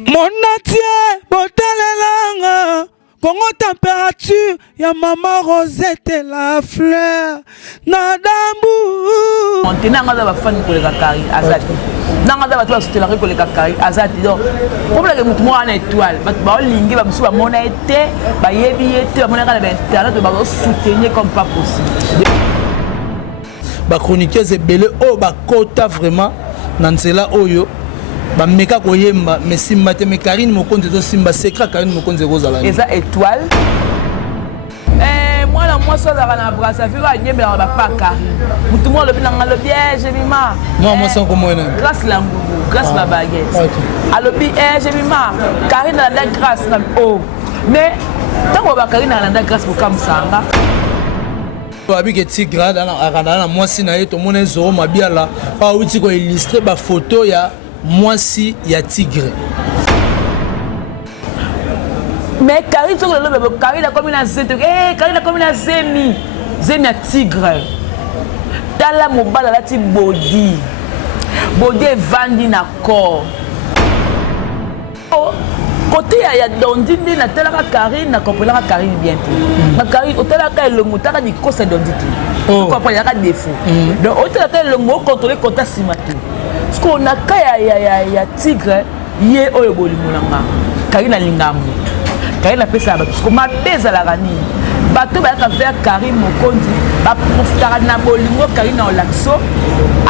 Mon atier, botalelanga, Congo température, ya maman Rosette la fleur, nadambu. Maintenant, on va faire une kakari, azati. Non, on va faire une kakari, azati. Donc, pour que nous soyons en étoile, on va linguer, on va monnaie, on va yébiété, on va internet, on va soutenir comme pas possible. Ba chroniqueuse ebele o ba kota vraiment nanzela oyo ba meka koyemba mais simba te me Karine Mokonzi zo simba secret Karine Mokonzi kozala et ça étoile moi la moi ça na brasse ça fait ba nyembela ba pa Karine mutu mo lobi na ngalobi je bima moi sans comment grâce la ngubu grâce la baguette alobi je bima Karine na la grâce na oh mais tant ba Karine na la grâce pour comme ça Avec Tigre dans moi si na to mona zoro mabiala pa uti ko illustrer ba photo ya moi si ya tigre mais Karine sur le bébé Karine a comme une zéto Karine a comme une zemi à tigre tala mobala la ti body vandi na corps côté il y a Dondi na telaka Karine na comprenera Karine bien ma Karine au telaka le motaka di kosa Dondi tu comprends ya défaut donc au telaka le mot contrôler compta simatu parce qu'on a ya tigre ye oyo bolimulanga Karine lingamu Karine pesa ba parce que ma beza la rani bato ba ka faire Karine Mokonzi ba profitera na bolingo Karine na laxo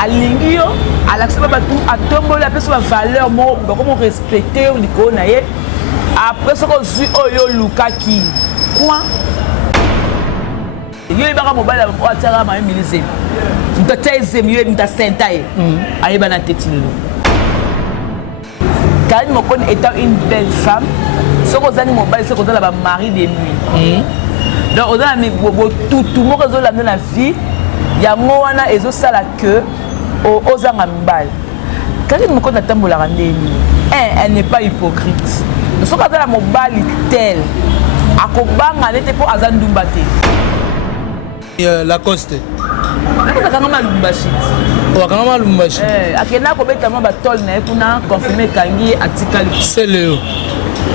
alingi yo alaxo ba tout atombo la pesa valeur mo comment respecter au liko na ye après ce qu'on suit oyo lukaki quoi yé baka mobala o atara ma milize mtataize miye mtasentaye ayeba na tetilo Karine Mokonzi étant une belle femme ce qu'on a mobile c'est qu'on a la mari de nuit donc on a mis tout le monde qui a la vie il y a moana et ça la queue aux angambal Karine Mokonzi tambola randeni elle n'est pas hypocrite ce qu'on a la mobile tel à kobanga n'était pas azandumbate Lacoste akanga lumbashi wakanga lumbashi akena ko beta ma batol na kuna confirmer kangi article c'est le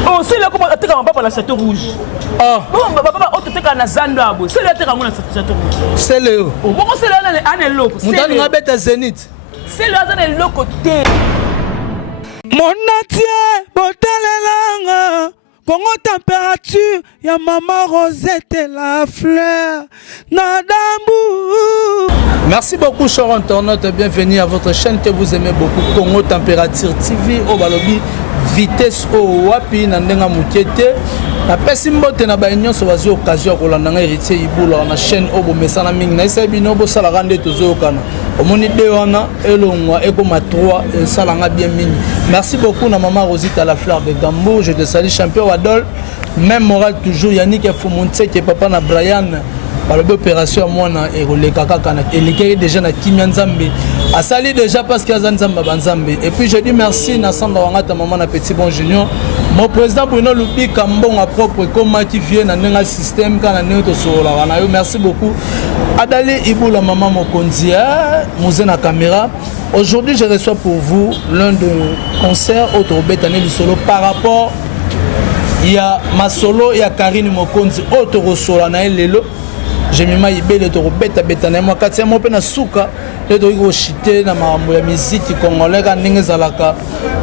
oh c'est là comment atika papa la château rouge bon papa oteka na zando abo c'est là teka ngona château rouge c'est le oh bon c'est là ane loko mutani ngabeta Zénith c'est là ane loko te Mon atier, botalelanga, Congo température, ya maman Rosette la fleur, nadambu. Merci beaucoup chers internautes, bienvenue à votre chaîne que vous aimez beaucoup, Congo Température TV, au balobi vitesse au wapi nandenga mukete. Na pesi mbote na ba nyonso bazo occasion ko landanga héritier ibula na chaîne obo mesana mingi na isa bino bo sala rande tozo kana. Omoni de wana elongwa eko ma 3 salanga bien mingi. Merci beaucoup na maman Rosita la fleur de Gambo, je te salue champion Wadol. Même moral toujours Yannick Fomonte qui papa na Brian. L'opération moi na erole kaka kana elike déjà na kimia nzambe asali déjà parce que azanzamba banzambe et puis je dis merci na sanda wangata maman na petit bon junior mon président Bruno Lubi Kambon à propre comme qui vient na nenga système kana neto sola wana yo merci beaucoup Adali Ibula maman Mokonzi musée na caméra. Aujourd'hui je reçois pour vous l'un de concerts autre bétané du solo par rapport il y a ma solo il y a Karine Mokonzi autre solo na lelo. Je me mets ibele to beta beta na moi katia mo pe na suka le to ko chité na mambo ya musique congolais ka ndenge zalaka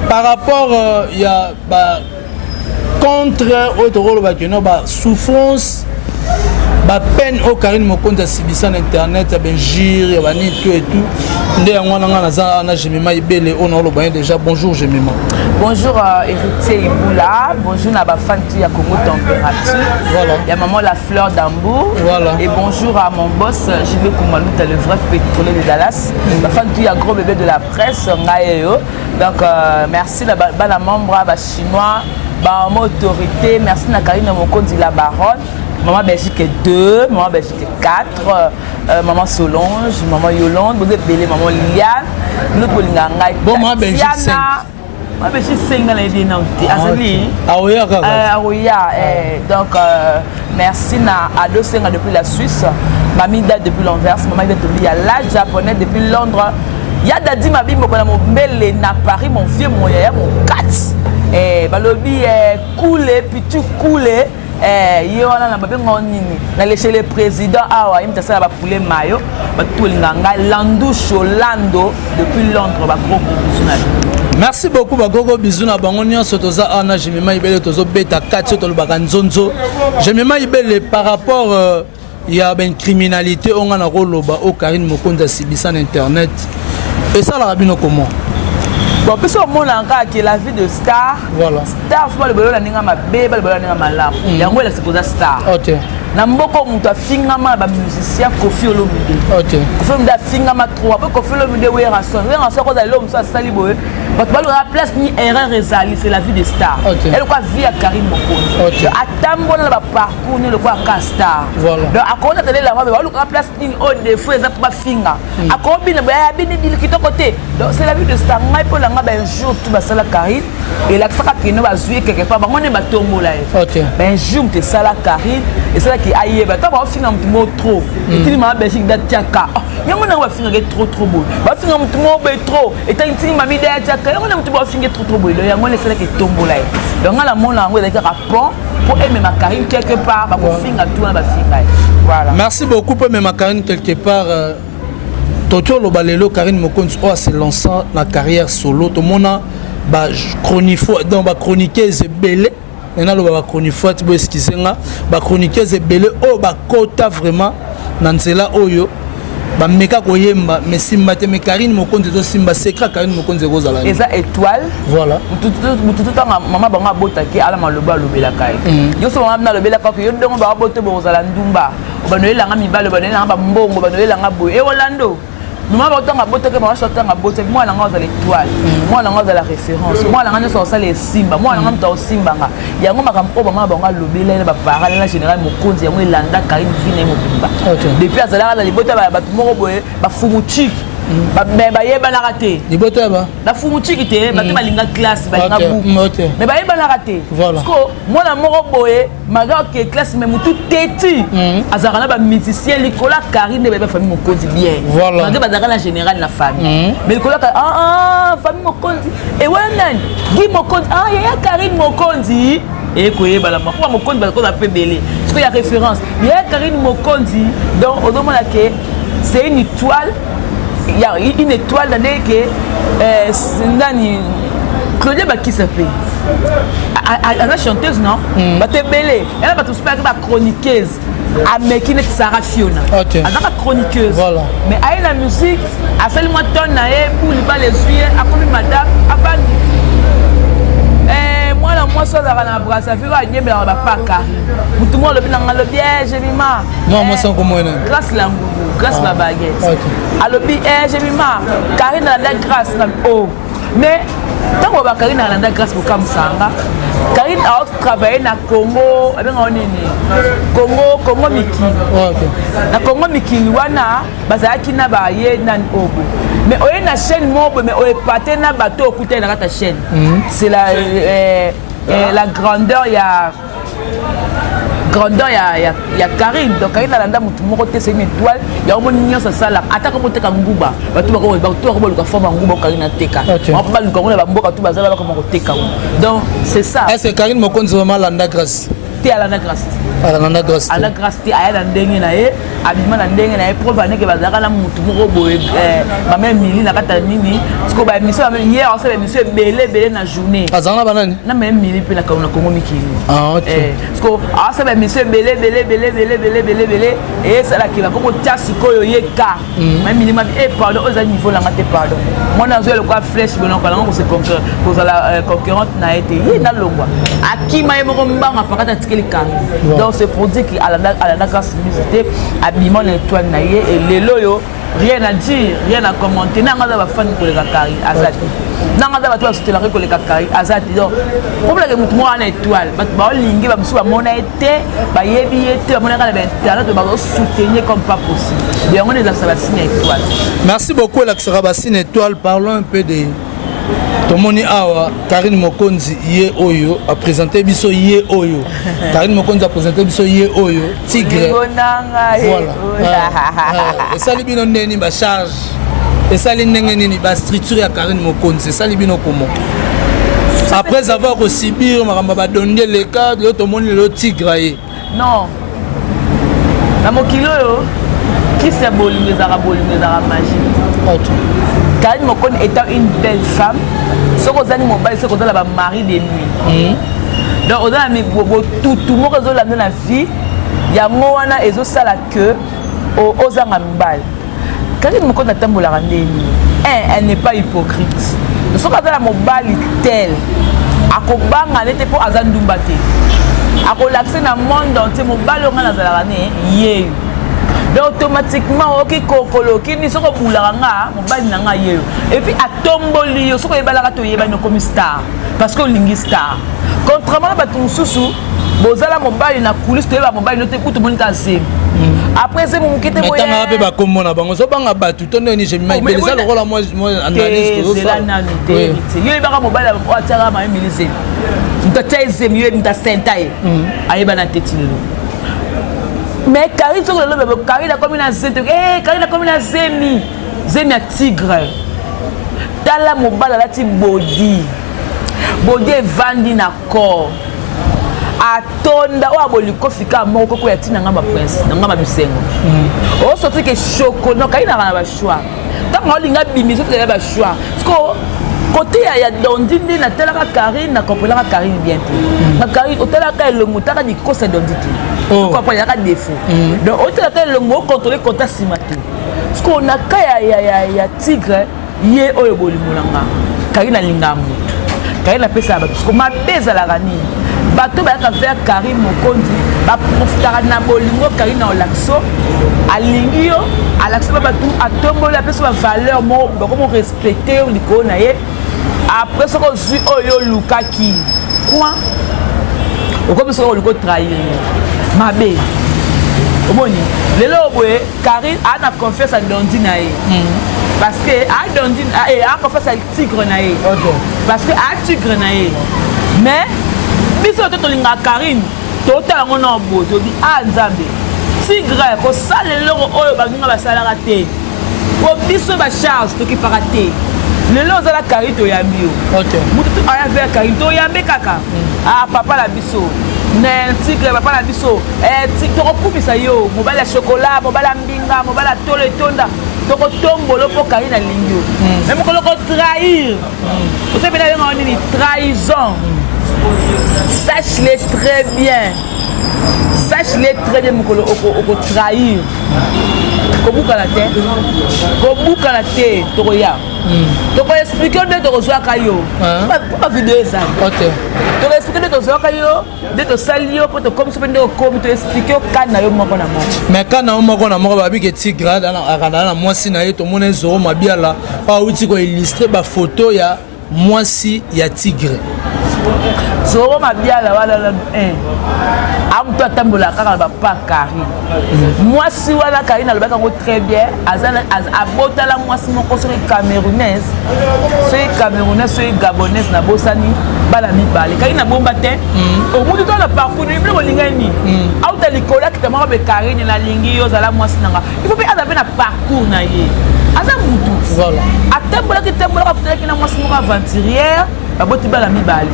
par rapport il y a ba contre autre rôle ba que no ba souffrance ba peine au Karine Mokonzi sibisa na internet ya benjir ya bani tout et tout ndé ngwana ngana za na je me mets ibele on lo ba déjà bonjour je me mets bonjour héritier Ibula, bonjour à ma fan qui a Congo Température. Voilà. Il y a maman la fleur d'Ambour. Voilà. Et bonjour à mon boss Jimé Koumalouta, le vrai pétrolier de Dallas. Ma fan qui a gros bébé de la presse, Ngaeo. Donc merci la membre la chinois, la autorité, merci à Karine Mokonzi la baronne. Maman Belgique 2, maman Belgique 4, maman Solange, maman Yolande, vous êtes belle, maman Liliane, l'autre Bolingangai. Bon, maman Belgique 5. Je suis single et bien donc merci à Ado Senga depuis la Suisse, Mamie date depuis l'Anvers, maman est depuis la japonaise depuis Londres, ya dadi mabimbo kona mombele na Paris mon vieux moya ya mon kat balobi coule pitu coule ye wana na babengo nini na l'échelle président awa imta sala ba poulet mayo ba tolinganga Landou Cholando depuis Londres ba gros professionnel. Merci beaucoup Bagogo Bizuna bango nyonso toza ana jemema ibele tozo beta katio to lobaka nzonzo jemema ibele par rapport il y a une criminalité on a roloba au Karine Mokonzi sibisa na internet et ça la rabino comment bon puis au monde encore qui la vie de star voilà star faut le bolo na ninga mabe ba le bolo na ninga malamu yango la sekoza star OK na mboko mutu afingama ba musicien Koffi Olomide OK Koffi Olomide afingama trop après Koffi Olomide we ranson ko za l'homme ça sali boye parce que la place ni erreur ezali c'est la vie de star elle quoi vie à Karine Mokonzi atambo na ba parcours ni le quoi ka star donc akona tele la ba la place ni au défaut ça pas finga akobi na ba bini bil kito côté donc c'est la vie de star ngai pour la nga ben jour tout ba sala Karine et la saka kino ba zuye quelque part ba ngone ba tombo là ben jour te sala Karine et c'est là qui aïe ba ta ba finga mtu mo trop et tu ma ba sik da tiaka yango na ba finga trop beau ba finga mtu mo be trop et ta nti mami da tiaka yango na mtu ba finga trop beau yango le c'est là qui tombo là donc la mona yango da rapport pour aimer ma Karine quelque part ba ko finga tout na ba finga voilà merci beaucoup pour aimer ma Karine quelque part Tokyo Lobalelo Karine Mokonzi se lançant la carrière solo to mona ba chroniqueur donc ba chroniqueuse belé na lo ba chroniqueur tu excusenga ba chroniqueuse belé ba kota vraiment na nzela oyo ba meka koyemba mais simba te me Karine Mokonzi zo simba secret Karine Mokonzi ko zala eza étoile voilà tout tanga mama banga botaki ala maloba lobela kai yo so mama na lobela ka yo ndongo ba bote bo zala ndumba banoyela nga mibalo banoyela nga mbongo banoyela nga boye Orlando Nous avons boté moi la l'étoile, moi la référence, moi la ça les simba, moi la simba. Il y a un lobby là parallèle général Mokonzi ya landa Karine Vine Mobimba. Depuis à la libota ba boye ba fumuchi. Ba yeba na raté. Libota ba. La fumuchi qui te ba te balinga classe ba linga bou. Mais ba yeba na raté. Parce que moi la moro boye maga que classe même tout teti. Azarana ba musicien likola Karine ba famille Mokonzi bien. Voilà. La générale la famille mais le colloque famille Mokonzi et voilà Guy Mokonzi il y a Karine Mokonzi et koye bala ma Mokonzi ba ko appelle belé parce qu'il y a référence il y a Karine Mokonzi donc au moment là que c'est une étoile il y a une étoile dans que nani Claudia ba qui s'appelle la chanteuse non ba te belé elle va tout super ba chroniqueuse Amekine Sarah Fiona. Elle est chroniqueuse. Voilà. Mais avec la musique, à seulement ton naïe pour lui pas les suivre, à comme madame, avant. Moi la moi ça la brasse, ça fait va bien mais on va pas Karine. Tout le monde le bien dans le bien, j'ai mis ma. Non, moi c'est comment on grâce la grâce la baguette. Alors bien j'ai mis ma. Karine a la grâce oh. Mais tant qu'on va Karine a la grâce pour comme ça. Karine a travaillé na Congo, Congo Miki. Na Congo Miki wana bazaki na baye na obo. Mais oye na chaîne mobo mais oye paté na bateau okuté na ta chaîne. C'est la grandeur ya Karine. Donc Karine a landa mutu moko te c'est une étoile, ya omo nyo ça sala ataka ko teka nguba. Batu ba ko forma nguba Karine teka. On pas le Congo ba mboka tu bazala ba ko teka. Donc c'est ça. Est-ce que Karine Mokonzi vraiment landa grâce? Te à la grâce. À la grâce. À la grâce te aya ndenge na ye, abima na ndenge na ye preuve ane ke bazaka na mutu moko boye ba même mili na kata nini. Parce que ba émission hier on s'est émission belé na journée. Azana banani? Na même mili pe na Congo Mikili. Ah OK. Parce que on s'est émission belé et ça là qui va ko tia sikoyo ye ka. Même mili ma pardon aux niveau là ngate pardon. Moi na zo le quoi flèche bon ko la ko se concurrent pour la concurrente na été yi na longwa. Akima yemo mbanga pakata tikeli Karine. Donc c'est pour dire qu'à la grâce musicité habillement l'étoile naïe et les loyaux rien à dire rien à commenter n'anga va fan pour les Karine azat n'anga va toi soutenir la les Karine azat donc problème que moi na étoile ba lingi ba musu ba mona été ba yebi été ba mona ka internet ba soutenir comme pas possible et on est dans sa signe étoile. Merci beaucoup Laxara Bassine étoile. Parlons un peu de Tomoni awa Karine Mokonzi ye oyo a présenté biso ye oyo. Karine Mokonzi a présenté biso ye oyo Tigre. Voilà. Et ça libino ndeni ba charge. Et ça, la structure à Karine Mokonzi, c'est ça, les bino comment. Après avoir aussi bien, on va donner les cas, l'autre monde, le tigre. Non. Dans mon kilo, qui s'est bolé les arabes magiques. Karine Mokonzi étant une belle femme, ce qu'on a dit, c'est qu'on a la mari de nuit. Donc, on a mis tout le monde dans la vie. Il y a Moana et Zosala que aux Angambal. Karine Mokonzi a tambola randé. Elle n'est pas hypocrite. Nous sommes dans la mobile telle. À Kobanga n'était pas à Zandumbate. À Kolaxé dans le monde entier, mobile on a dans la randé. Yeah. Donc automatiquement, ok kokolo, qui n'y sont pas pour la ranga, mobile n'a pas yé. Et puis à tomboli, on se fait balaga to yé bano comme star, parce qu'on lingi star. Contrairement à ton sousou. Bozala mobile na coulisse te ba mobile no te kutu monika se. Après c'est mon kete moyen. Maintenant on va pas comme on a bango so banga batu to ni je mai mais ça le rôle moi analyse tout ça. C'est la nani vérité. Yo ba mobile o tiara ma milise. Nta taize mieux nta sentai. Ayeba na tetilo. Mais Karine so le Karine a comme na zente. Karine a comme na zemi. Zemi a tigre. Tala mobile la ti body. Body vandi na corps. Atonda wa boliko fika moko ko yatina ngamba prince ngamba bisengo o sorti que chocolat kaina na ba choix tant olinga bimiso te ba choix parce côté ya dondindi na tela ka Karine na kopela ka Karine bien na Karine o tela ka le mutaka di kosa donditi ko pa ya ka défaut donc o tela ka le mo contrôler compta simatu parce qu'on a ka ya tigre ye oyo bolimulanga Karine lingamu Karine pesa ba parce que ma pesa la rani bato bayaka vers Karine Mokonzi baprofitaka na bolingo Karine na olaxo alingi yo alaxo bato atomboli apesa bavaleur mo bakomo respecte likolo na ye après soko ozwi oyo olukaki quoi okomi soko oluko trahir mabe omoni lelo boye Karine ana confiance à Dondi na ye parce que a Dondi a confiance à tigre na ye parce que a tigre na ye mais biso to linga Karine totala ngona boto bi anzambe tigre ko salelo oyo baginga basalaka te ko biso ba charge to ki parate lelo za la Karine to yambio mutu aya vers Karine to yambe kaka papa la biso ne tigre papa la biso tigre ko kubisa yo mobala chocolat mobala mbinga mobala tole tonda to ko tombolo po Karine na lingio même ko ko trahir vous savez bien on dit trahison. Sache-le très bien. Sache-le très bien, Mokolo, au trahir. Kobuka la terre. Kobuka la terre, Toroya. Donc, on explique de ton reçoit Kayo. Pas vidéo ça. Ok. Donc, explique de ton reçoit Kayo, de ton salio, pour te comme se prendre au com, te expliquer au Kanayo Mokona. Mais Kanayo Mokona, Morabi, qui est tigre, dans la moissinaye, tout le monde est zoro, ma bien là. Pas où tu peux illustrer ma photo, il y a moi si, il y a tigre. Zoro mabia la wala la amto atambola kaka ba pa Karine moi si wala Karine alobaka ngo très bien azala abota la moi si moko so camerounaise so gabonaise na bosani bala mi balé Karine na bomba te au mudu to la parcours ni blo lingani auta likola kitama be Karine na lingi yo zala moi si nanga il faut pas azabe na parcours na ye aza mudu voilà atambola kitambola peut-être na moi si moko aventurière baboti bala mi balé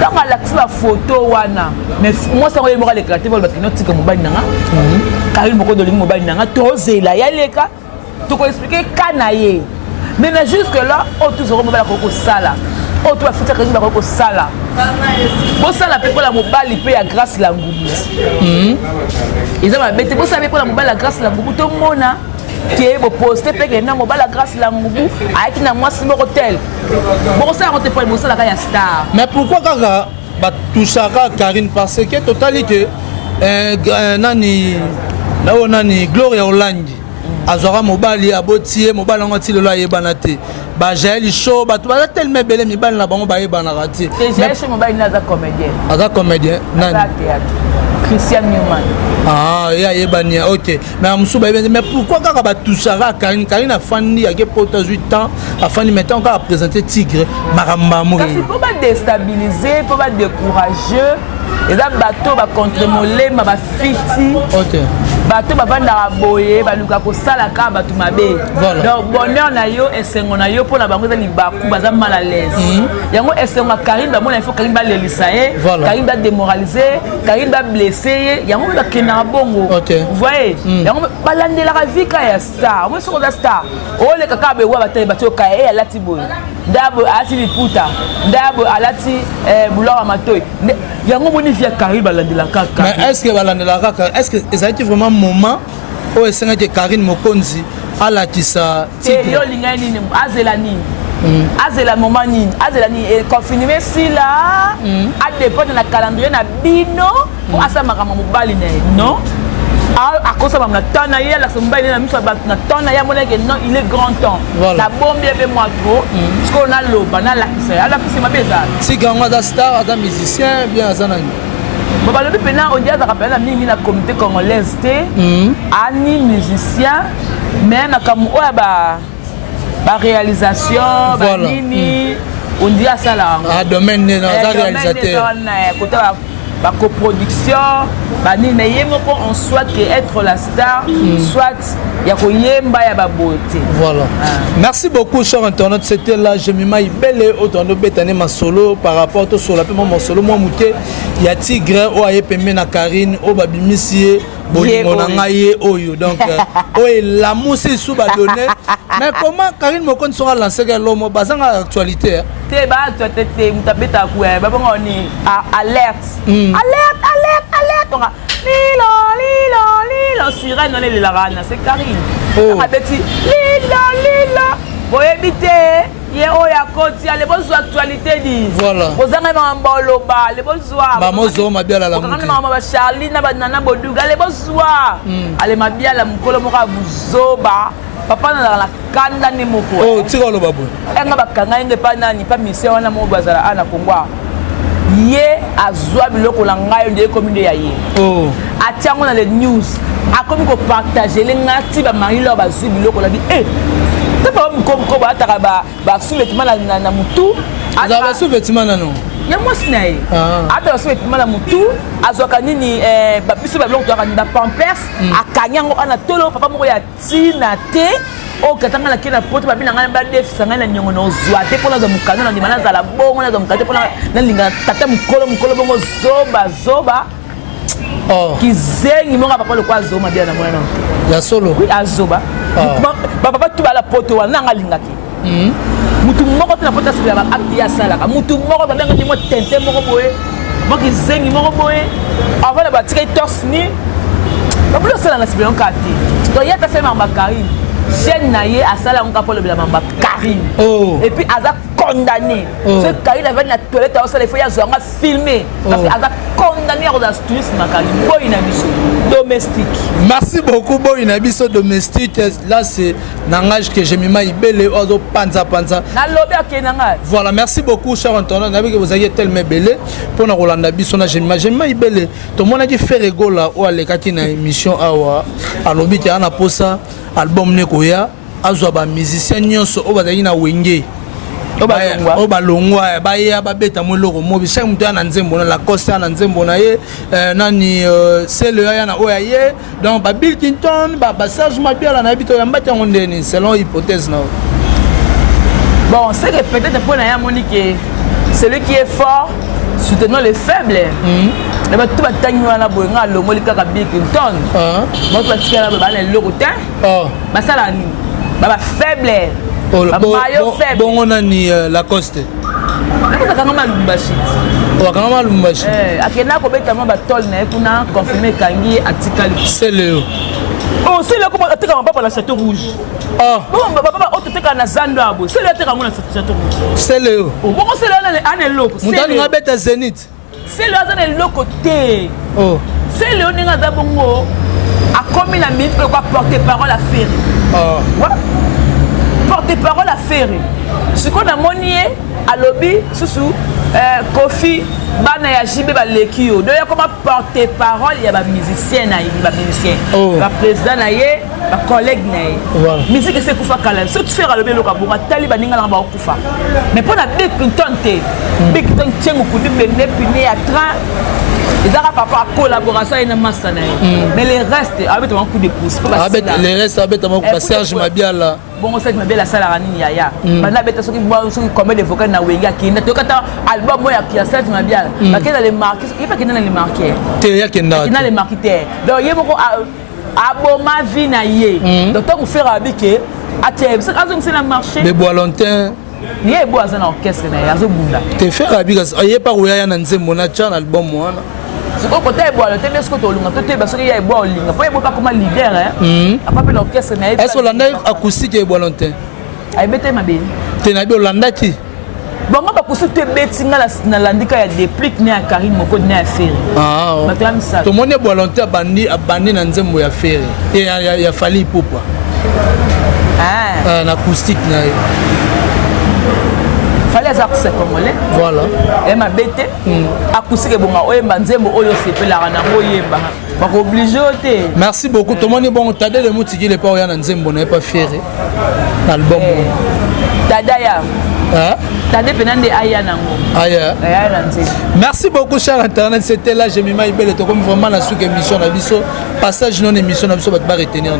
dans la photo wana mais moi ça va les créatifs parce que notre mobile nanga Karine moko de ligne mobile nanga tozela ya leka to ko expliquer kanaye mais jusque là on tous auront mobile ko sala on doit faire Karine ko sala bon sala pe pour la mobile pe ya grâce la ngubu ils ont bête bon ça pe pour la mobile la grâce la ngubu to mona qui est posté pe que na mobile la grâce la ngubu avec na moi simo hotel bon ça on te prend bon ça la ya star mais pourquoi kaka ba touchaka Karine parce que totalité nani Gloria Hollande azora mobile abotie mobile ngoti lelo ayebana te ba Jaël show ba to ba tellement belle mibale na bango ba yebana rati Jaël show mobile na za comédien nani Christian Newman. Ah, yebania, ok. Mais pourquoi quand on touche à Karine a fini à quel point 8 ans, a fini maintenant encore à présenter Tigre, Maramba mourir. Il faut pas déstabiliser, il faut pas décourager. Et là, bateau va contre mollet, ma fiti. Ok. bato bavandaka boye baluka kosala kaka bato mabe. Donc bonheur na yo esengo na yo mpona bango eza libaku baza mal à l'aise. Yango esengo ya Karine bamona il faut Karine balelisa ye, Karine badémoraliser, Karine bablesse ye, yango bakendaka bongo. Vous voyez? Yango balandelaka vika ya star. Moi soko za star. Oleka kaka bewa batali batioka ye alati boye. Ndabo alati liputa, ndabo alati boulard amatoy. Yango moni via Karine balandelaka kaka. Mais est-ce que balandelaka kaka? Est-ce que ezalaki vraiment moment où esengaki Karine Mokonzi alakisa titre? Yo linga nini azela nini? Azela moment nini? Azela nini? Et confinement si là a dépendre na calendrier na bino pour asamaka mobali na non? À cause de la tonne, il y a la tonne, non, il est grand temps. La bombe est moi trop. Parce qu'on a l'eau, on a la qui c'est ma bizarre. Si quand on a star, on a musicien, bien ça. Bon, bah, le pénal, on dit à la communauté congolaise, ani musicien, mais na comme la réalisation, on dit à ça là. Ah, domaine dans réalisateur. La coproduction, on soit être la star, soit il y a la beauté. Voilà. Merci beaucoup, cher internaute. C'était là, je m'ai belle autant de bétané ma solo par rapport au solo. Mon solo, moi, mouté, il y a Tigre, ou aye Pemena Karine, ou Babimissier, Bolingonangaye, Oyo. Donc, l'amour, c'est sous donné. Mais comment Karine Mokon sera lancée à l'homme, basant à l'actualité? Tu es alerte. Lilo, sirène, on est les larana, c'est Karine. Lilo. Pour éviter, il y a les bonnes actualités disent. Voilà. Vous avez un bolo bas, les bonnes soirs. Maman Zoma bien la mouille. Charlie, Nana Bodouga, les bonnes soirs. Allez, ma bien la moukolo mora Zoba. Papa na la kanda ni moko. Oh, tira lo babu. Enga bakanga inde pa nani pa mission wana mo bazala ana kongwa. Ye azwa biloko la ngayo ndé commune ya ye. Oh. Atiango na les news. A comme ko partager les ngati ba mari lo bazwi biloko la bi te pa ko ba ta ba sous-vêtement na mutu. Za ba sous-vêtement na non. Ya moi sinaye. Ata sous-vêtement na mutu azwaka nini ba biso ba biloko to ka ni ba pampers akanyango ana tolo papa moko ya tina te. O katanga la kena poto babina ngana ba defisa ngana nyongo no zwa te pona za mukano na ndimana za la bongo na za mukate pona na linga tata mukolo bongo zoba kizengi monga papa le kwa zoma bien na mwana ya solo oui azoba papa tu ba la poto wana nga lingaki mutu moko na poto sala ba akti ya sala mutu moko ba nga ndimo tente moko boye mo kizengi moko boye avant ba tika torsni ba bulo sala na sibion kati to yata sema Karine chaîne naie à ça là on capable de la mamba Karine et puis Aza condamné ce Karine avait la toilette au sol il faut y avoir filmé parce que Aza condamné à la tourisme Karine boy inabiso domestique. Merci beaucoup boy inabiso domestique là c'est langage que j'ai mis ma ibele ozo panza na lobe akenanga. Voilà, merci beaucoup cher internaute nabi que vous ayez tellement belé pour na Rolanda biso na j'ai mis ma ibele to mona di faire rigola ou aller kati na émission awa alobi ki ana posa album nekoya azwa ba musicien nyonso o bazali na wenge o balongwa baya babeta moloko mobi chaque mutu ana nzembo na la coste ana nzembo na ye nani c'est le ya na oya ye donc ba Biltington ba Serge Mabiala na bito ya mbata ngondeni selon hypothèse na bon c'est que peut-être pour na ya Monique celui qui est fort soutenons les faibles. Les gens qui ont été en Lomolika Biltington, moi je suis là dans le locotin. Mais ça là, bah faible, maillot faible. Bon on a ni Lacoste. Lacoste quand même Lumbashi. Quand même Lumbashi. Akena ko beta ma batol na kuna confirmer kangi article. C'est le. Oh c'est là comment atika papa la château rouge. Bon papa oteka na zando abo. C'est là atika na château rouge. C'est le. Oh bon c'est là na loko. Mutani ngabeta Zénith. C'est le hasard de l'autre côté. C'est le ninga d'abongo a commis la minute pour porter parole à Ferry. Porter parole à Ferry. Ce qu'on a monié à lobby sous Kofi bana ya jibe baleki yo donc comment porter parole ya ba musicien na ba musicien ba président na ye ba collègue na ye musique c'est kufa kala so tu faire le belo ka bonga tali baninga na ba kufa mais pour na big tonte big tonte tchengu kudu bene pine à train ils ont pas collaboration avec Massana mais les restes avec un coup de pouce les restes avec un coup de Serge Mabiala bon Serge Mabiala ça la rani yaya maintenant bête ceux qui boit ceux qui commettent des vocales na wenga qui na tokata album moi ya Serge Mabiala parce que dans les marqués il pas que dans les marqués télé qui dans les marqués donc il moko aboma vie na ye donc tant qu'on faire avec que até ça quand c'est na marché mais Boilantin il est bois dans orchestre na yazo bunda te faire avec aye pas oya na nzembo na tchan album moi c'est au côté bois le tennis que tolunga toté parce que il y a bois linga pas bois comme leader hein a pas l'orchestre na est-ce que l'anda acoustique et Boilantin ay bete mabe te na bi Landa ki bon ba kusu te betinga na landika ya déplique ne ya Karine moko ne ya Ferry matram ça to moni Boilantin abandi na nzembo ya Ferry et ya Fali Poupa na acoustique na fallait ça c'est congolais voilà et ma bête acoustique bonga oyemba nzembo oyo sepela na oyemba ba obligé te merci beaucoup tout le monde bon tade le mutiki le pas oya na nzembo na pas Ferry album tadaya tade penande aya nango aya merci beaucoup cher internet c'était là Jemima Ibele to comme vraiment la sous émission na biso passage non émission na biso ba retenir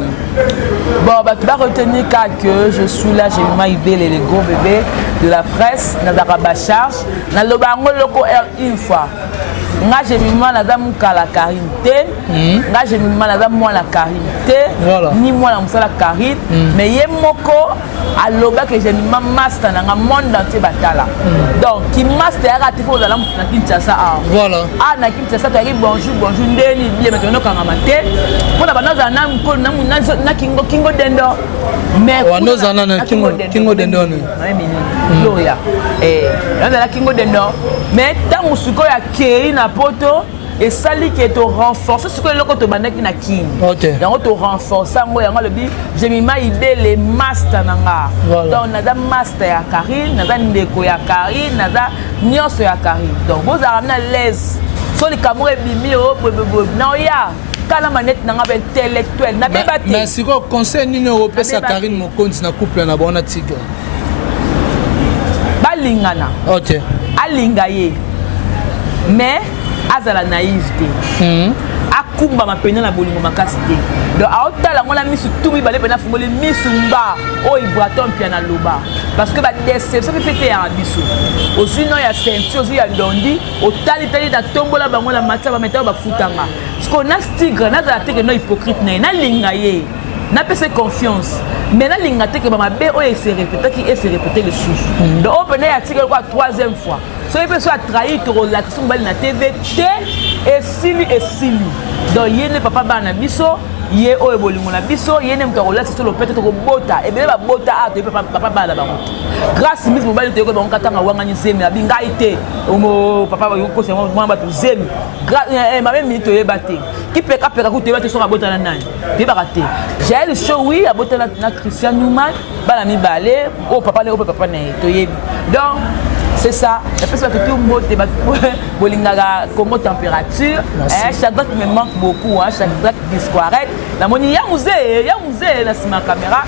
bon bah tu vas retenir que je suis là Jemima Ibele les gros bébés de la presse na daraba charge na lobango loko une fois nga Jemima na za mukala Karine te nga Jemima na za mwana Karine te ni mwana musala Karine mais ye moko aloba que Jemima master na nga monde entier batala donc qui master ya raté pour la na Kinshasa voilà na Kinshasa ta bonjour ndeni bien maintenant kanga maté pour na banaza na mko na kingo dendo mais wanoza na kingo dendo ni Gloria na kingo dendo mais tant suko ya kei na poto et sali qui est renforcer ce que le côté bandaki na king yango to renforcer ngo yango le bi Jemima Ibele master nanga donc na da master ya Karine na da ndeko ya Karine na da nyonso ya Karine donc vous avez na l'aise so li kamore bimi na ya kala manette nanga ba intellectuel na bebate mais si ko conseil ni européen sa Karine Mokonzi na couple na bona tigre balingana alinga ye mais azala naïveté akumba mapena na bolingo makasi te donc aotala ngona misu tubi bale pena fungoli misu mba o ibraton pia na loba parce que ba déception fait ya biso osino ya ceinture ozu ya dondi otali tali na tombola bango na matsa ba metao ba futanga parce qu'on a stigre na za teke no hypocrite na linga ye na pese confiance mais na linga teke ba mabe o se répéter le souffle donc on venait à tirer quoi troisième fois so il peut soit trahi to relaxer mbali na TV T et sili donc yene papa bana biso ye o ebolingo na biso yene mto relaxer sur le peut-être ko bota et bien ba bota a to papa bana bango grâce mise mobile to ko bango katanga wanga ni zemi abi ngai te o papa ba ko se mo ba to zemi grâce ma même minute ye baté qui peka ku te ba te so ka bota na nani te ba raté j'ai le show oui a bota na Christian Newman bana mi balé o papa ne to ye donc c'est ça. La personne que tout le monde est Congo température. Chaque date me manque beaucoup. Chaque date disparaît. La monnaie, il y a musée là sur ma caméra.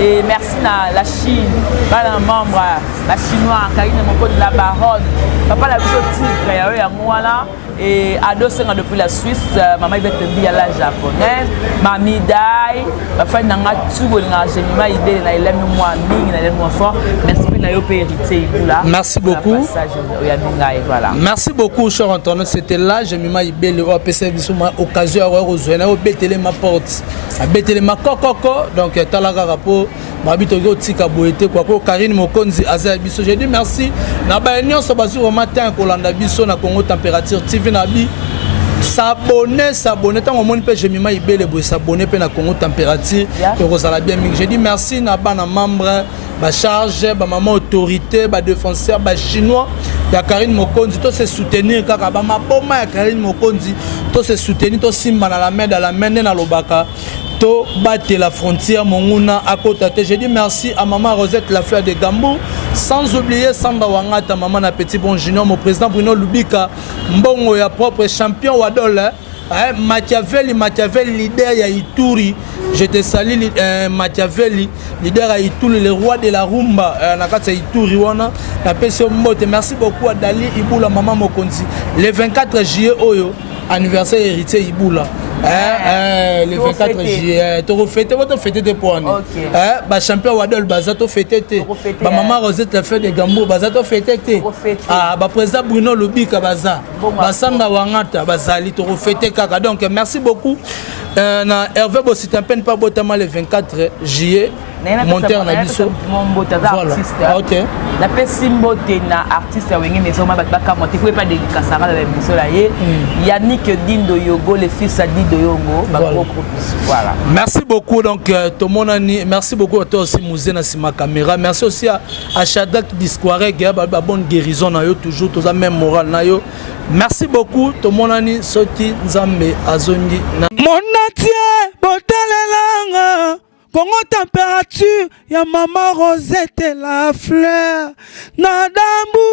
Et merci à la Chine, la membre, la chinoise, Karine Moko de la Baronne. Papa la petite titre, il y a moi là. Et à 2 ans depuis la Suisse, maman va être bien la japonaise. Mamie Dai, ma femme n'a pas tout, Jemima Ibele, elle aime moi, elle aime moi fort. Merci pour la hérité. Merci beaucoup. Merci beaucoup, cher Antoine. C'était là, Jemima Ibele, au PC, occasion à rejoindre, au BTL ma porte, à BTL ma coco, donc talaga rapport. Mabitogo tika boete quoi Karine Mokonzi Aza biso j'ai dit merci na ba union so basu au matin kolanda biso na Congo température TV na bi s'abonner tant au monde pe Jemima Ibele bo s'abonner pe na Congo température et rosala bien j'ai dit merci na bana membre ba charge ba maman autorité ba défenseur ba chinois ya Karine Mokonzi to se soutenir kaka ba maboma ya Karine Mokonzi to se soutenir to simba na la main dans la main na lobaka to battre la frontière monguna à côté. Je dis merci à maman Rosette la fleur de Gambou, sans oublier Sanda Wangata, maman na petit bon junior, mon président Bruno Lubika, mbongo ya propre champion Wadol, Machiavelli, leader ya Ituri. Je te salue Machiavelli, leader ya Ituri, le roi de la rumba, nakatsa Ituri wana. Merci beaucoup à Dali Iboula, maman Mokonzi. Le 24 juillet oyo, anniversaire héritier Iboula. Le 24 juillet, tu refaites votre fête de points. Bah champion Wadol Bazato fêté. Bah maman Rosette la fête de Gambo Bazato fêté. Ah bah président Bruno Lubika Baza. Bah Sanda Wangata Bazali tu refaites kaka. Donc merci beaucoup. Na Hervé Bossi t'appelle pas botama le 24 juillet. Monteur na biso. Voilà. OK. La pesimbo na artiste wengi mais soma baka monter quoi pas de kasara la biso là Yannick Dindo Yogo le fils à Dindo Yogo voilà. Merci beaucoup donc tout le monde merci beaucoup à toi aussi Mouzé na sima caméra. Merci aussi à Shadak Discoire qui a bonne guérison na yo toujours tous la même morale na yo. Merci beaucoup tout le monde soti Nzambe azongi Mon natie botalelanga Congo température ya maman Rosette la fleur na dambu